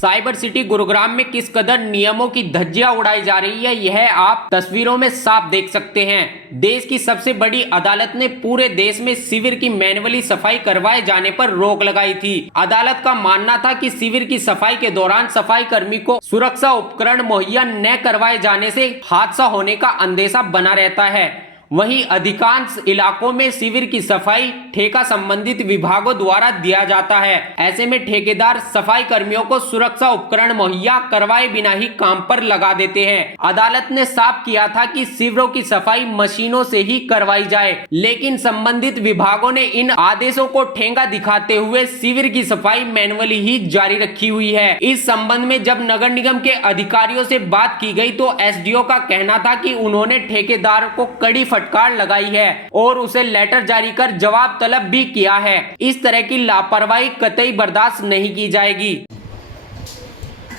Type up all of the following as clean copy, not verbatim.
Cyber city Gurugram में किस कदर नियमों की धज्जियां उड़ाई जा रही है, यह आप तस्वीरों में साफ देख सकते हैं। देश की सबसे बड़ी अदालत ने पूरे देश में शिविर की मैन्युअली सफाई करवाए जाने पर रोक लगाई थी। अदालत का मानना था कि शिविर की सफाई के दौरान सफाई कर्मी को सुरक्षा उपकरण मुहैया न करवाए जाने से हादसा होने का अंदेशा बना रहता है। वहीं अधिकांश इलाकों में शिविर की सफाई ठेका संबंधित विभागों द्वारा दिया जाता है। ऐसे में ठेकेदार सफाई कर्मियों को सुरक्षा उपकरण मुहैया करवाए बिना ही काम पर लगा देते हैं। अदालत ने साफ किया था कि शिविरों की सफाई मशीनों से ही करवाई जाए, लेकिन संबंधित विभागों ने इन आदेशों को ठेंगा दिखाते हुए शिविर की सफाई मैन्युअली ही जारी रखी हुई है। इस संबंध में जब नगर निगम के अधिकारियों से बात की गई तो एसडीओ का कहना था कि उन्होंने ठेकेदार को कड़ी फटकार लगाई है और उसे लेटर जारी कर जवाब तलब भी किया है। इस तरह की लापरवाही कतई बर्दाश्त नहीं की जाएगी।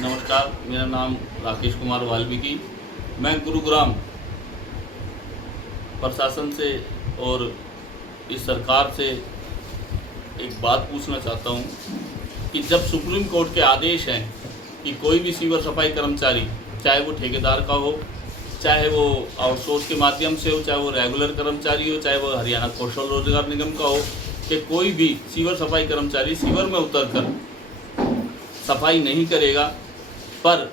नमस्कार, मेरा नाम राकेश कुमार वाल्मीकि। मैं गुरुग्राम प्रशासन से और इस सरकार से एक बात पूछना चाहता हूं कि जब सुप्रीम कोर्ट के आदेश हैं कि कोई भी सीवर सफाई कर्मचारी, चाहे वो ठेकेदार का हो, चाहे वो आउटसोर्स के माध्यम से हो, चाहे वो रेगुलर कर्मचारी हो, चाहे वो हरियाणा कौशल रोजगार निगम का हो, कि कोई भी सीवर सफाई कर्मचारी सीवर में उतरकर सफाई नहीं करेगा। पर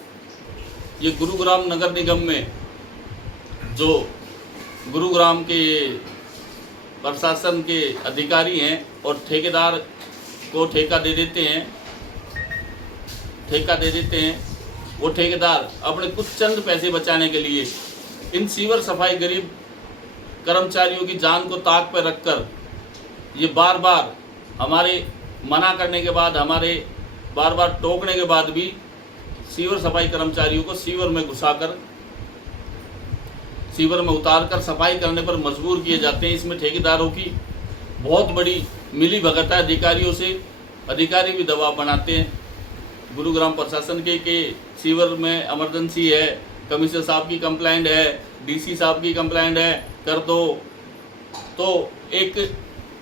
ये गुरुग्राम नगर निगम में जो गुरुग्राम के प्रशासन के अधिकारी हैं और ठेकेदार को ठेका दे देते हैं, वो ठेकेदार अपने कुछ चंद पैसे बचाने के लिए इन सीवर सफाई गरीब कर्मचारियों की जान को ताक पर रखकर ये बार बार हमारे मना करने के बाद, हमारे बार बार टोकने के बाद भी सीवर सफाई कर्मचारियों को सीवर में घुसाकर, सीवर में उतारकर सफाई करने पर मजबूर किए जाते हैं। इसमें ठेकेदारों की बहुत बड़ी मिली भगत है अधिकारियों से। अधिकारी भी दबाव बनाते हैं गुरुग्राम प्रशासन के सीवर में इमरजेंसी है, कमिश्नर साहब की कंप्लेंट है, डीसी साहब की कंप्लेंट है, कर दो। तो एक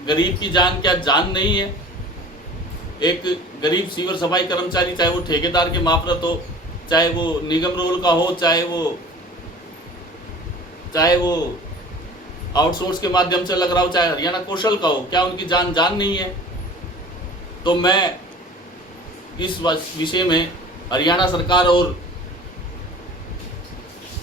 गरीब की जान क्या जान नहीं है? एक गरीब सीवर सफाई कर्मचारी, चाहे वो ठेकेदार के माफरत हो, चाहे वो निगम रोल का हो, चाहे वो आउटसोर्स के माध्यम से लग रहा हो, चाहे हरियाणा कौशल का हो, क्या उनकी जान नहीं है? तो मैं इस विषय में हरियाणा सरकार और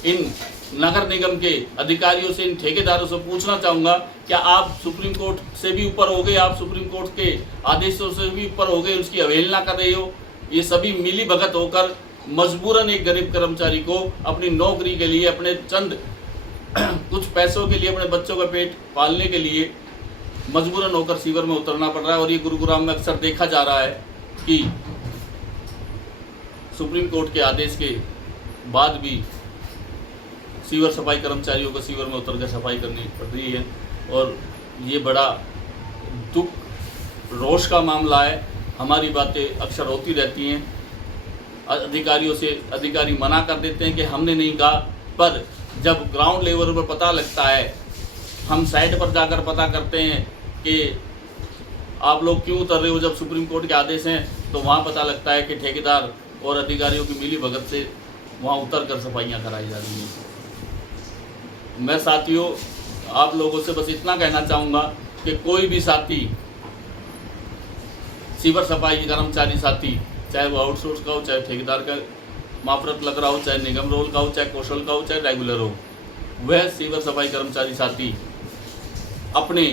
इन नगर निगम के अधिकारियों से, इन ठेकेदारों से पूछना चाहूँगा, क्या आप सुप्रीम कोर्ट से भी ऊपर हो गए? आप सुप्रीम कोर्ट के आदेशों से भी ऊपर हो गए? उसकी अवहेलना कर रहे हो? ये सभी मिली भगत होकर मजबूरन एक गरीब कर्मचारी को अपनी नौकरी के लिए, अपने चंद कुछ पैसों के लिए, अपने बच्चों का पेट पालने के लिए मजबूरन होकर सीवर में उतरना पड़ रहा है। और ये गुरुग्राम में अक्सर देखा जा रहा है कि सुप्रीम कोर्ट के आदेश के बाद भी सीवर सफाई कर्मचारियों को सीवर में उतरकर सफाई करनी पड़ रही है। और ये बड़ा दुख, रोष का मामला है। हमारी बातें अक्सर होती रहती हैं, अधिकारियों से अधिकारी मना कर देते हैं कि हमने नहीं कहा, पर जब ग्राउंड लेवल पर पता लगता है, हम साइड पर जाकर पता करते हैं कि आप लोग क्यों उतर रहे हो, जब सुप्रीम कोर्ट के आदेश हैं, तो वहाँ पता लगता है कि ठेकेदार और अधिकारियों की मिली भगत से वहाँ उतर कर सफाइयाँ कराई जा रही हैं। मैं साथियों, आप लोगों से बस इतना कहना चाहूँगा कि कोई भी साथी, सीवर सफाई कर्मचारी साथी, चाहे वो आउटसोर्स का हो, चाहे ठेकेदार का माफरत लग रहा हो, चाहे निगम रोल का हो, चाहे कौशल का हो, चाहे रेगुलर हो, वह सीवर सफाई कर्मचारी साथी अपने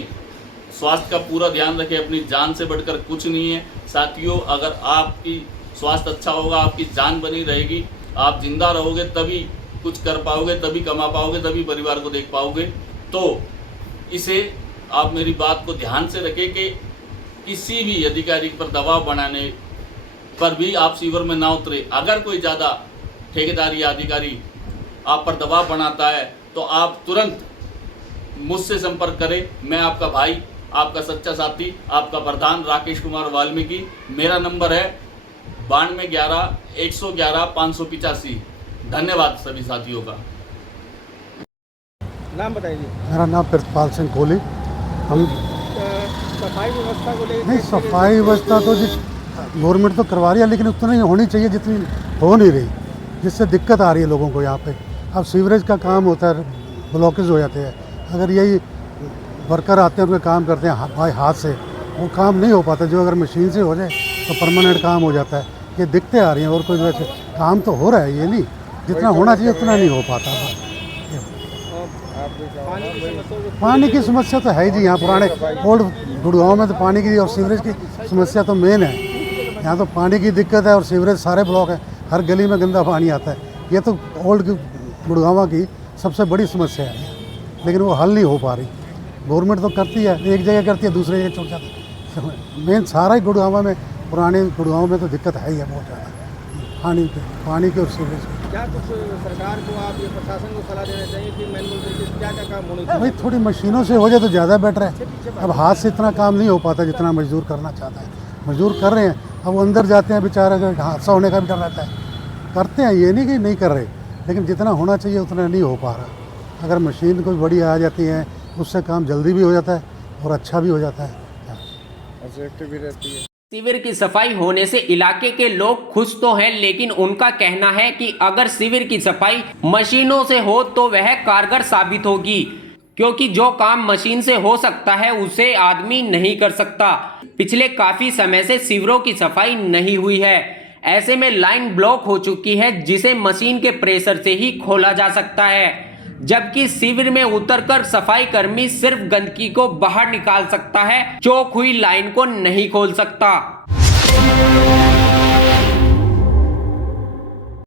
स्वास्थ्य का पूरा ध्यान रखे। अपनी जान से बढ़कर कुछ नहीं है साथियों। अगर आपकी स्वास्थ्य अच्छा होगा, आपकी जान बनी रहेगी, आप जिंदा रहोगे, तभी कुछ कर पाओगे, तभी कमा पाओगे, तभी परिवार को देख पाओगे। तो इसे आप मेरी बात को ध्यान से रखें कि किसी भी अधिकारी पर दबाव बनाने पर भी आप सीवर में ना उतरे। अगर कोई ज़्यादा ठेकेदार या अधिकारी आप पर दबाव बनाता है तो आप तुरंत मुझसे संपर्क करें। मैं आपका भाई, आपका सच्चा साथी, आपका प्रधान राकेश कुमार वाल्मीकि। मेरा नंबर है 9211 111 585। धन्यवाद सभी साथियों का। नाम बताइए। मेरा नाम प्रितपाल सिंह कोहली। हम सफाई व्यवस्था को लेकर नहीं, सफाई व्यवस्था तो जी गवर्नमेंट तो करवा रही है, लेकिन उतनी होनी चाहिए जितनी हो नहीं रही, जिससे दिक्कत आ रही है लोगों को यहाँ पे। अब सीवरेज का काम होता है, ब्लॉकेज हो जाते हैं, अगर यही वर्कर आते हैं उनका काम करते हैं भाई हाथ से, वो काम नहीं हो पाता। जो अगर मशीन से हो जाए तो परमानेंट काम हो जाता है। ये दिक्कतें आ रही हैं, और कोई वैसे काम तो हो रहा है, ये नहीं जितना होना चाहिए उतना नहीं हो पाता। पानी की समस्या तो है ही जी, यहाँ पुराने ओल्ड गुड़गांव में तो पानी की और सीवरेज की समस्या तो मेन है। यहाँ तो पानी की दिक्कत है और सीवरेज सारे ब्लॉक है, हर गली में गंदा पानी आता है। ये तो ओल्ड गुड़गांव की सबसे बड़ी समस्या है, लेकिन वो हल नहीं हो पा रही। गवर्नमेंट तो करती है, एक जगह करती है, दूसरी जगह छूट जाती है। मेन सारा ही गुड़गांव में, पुराने गुड़गांव में तो दिक्कत है ही है बहुत ज़्यादा, पानी की और सीवरेज की। क्या कुछ सरकार को आप ये प्रशासन को सलाह देना चाहिए कि मैनुअल बेसिस क्या क्या काम होने चाहिए? भाई थोड़ी मशीनों से हो जाए तो ज़्यादा बेटर है। अब हाथ से इतना काम नहीं हो पाता जितना मजदूर करना चाहता है। मजदूर कर रहे हैं, अब वो अंदर जाते हैं बेचारे, हादसा होने का भी डर रहता है। करते हैं, ये नहीं कि नहीं कर रहे, लेकिन जितना होना चाहिए उतना नहीं हो पा रहा। अगर मशीन कोई बड़ी आ जाती है उससे काम जल्दी भी हो जाता है और अच्छा भी हो जाता है और सेफ्टी भी रहती है। शिविर की सफाई होने से इलाके के लोग खुश तो हैं, लेकिन उनका कहना है कि अगर शिविर की सफाई मशीनों से हो तो वह कारगर साबित होगी, क्योंकि जो काम मशीन से हो सकता है उसे आदमी नहीं कर सकता। पिछले काफी समय से शिविरों की सफाई नहीं हुई है, ऐसे में लाइन ब्लॉक हो चुकी है जिसे मशीन के प्रेशर से ही खोला जा सकता है, जबकि शिविर में उतरकर सफाई कर्मी सिर्फ गंदगी को बाहर निकाल सकता है, चौक हुई लाइन को नहीं खोल सकता।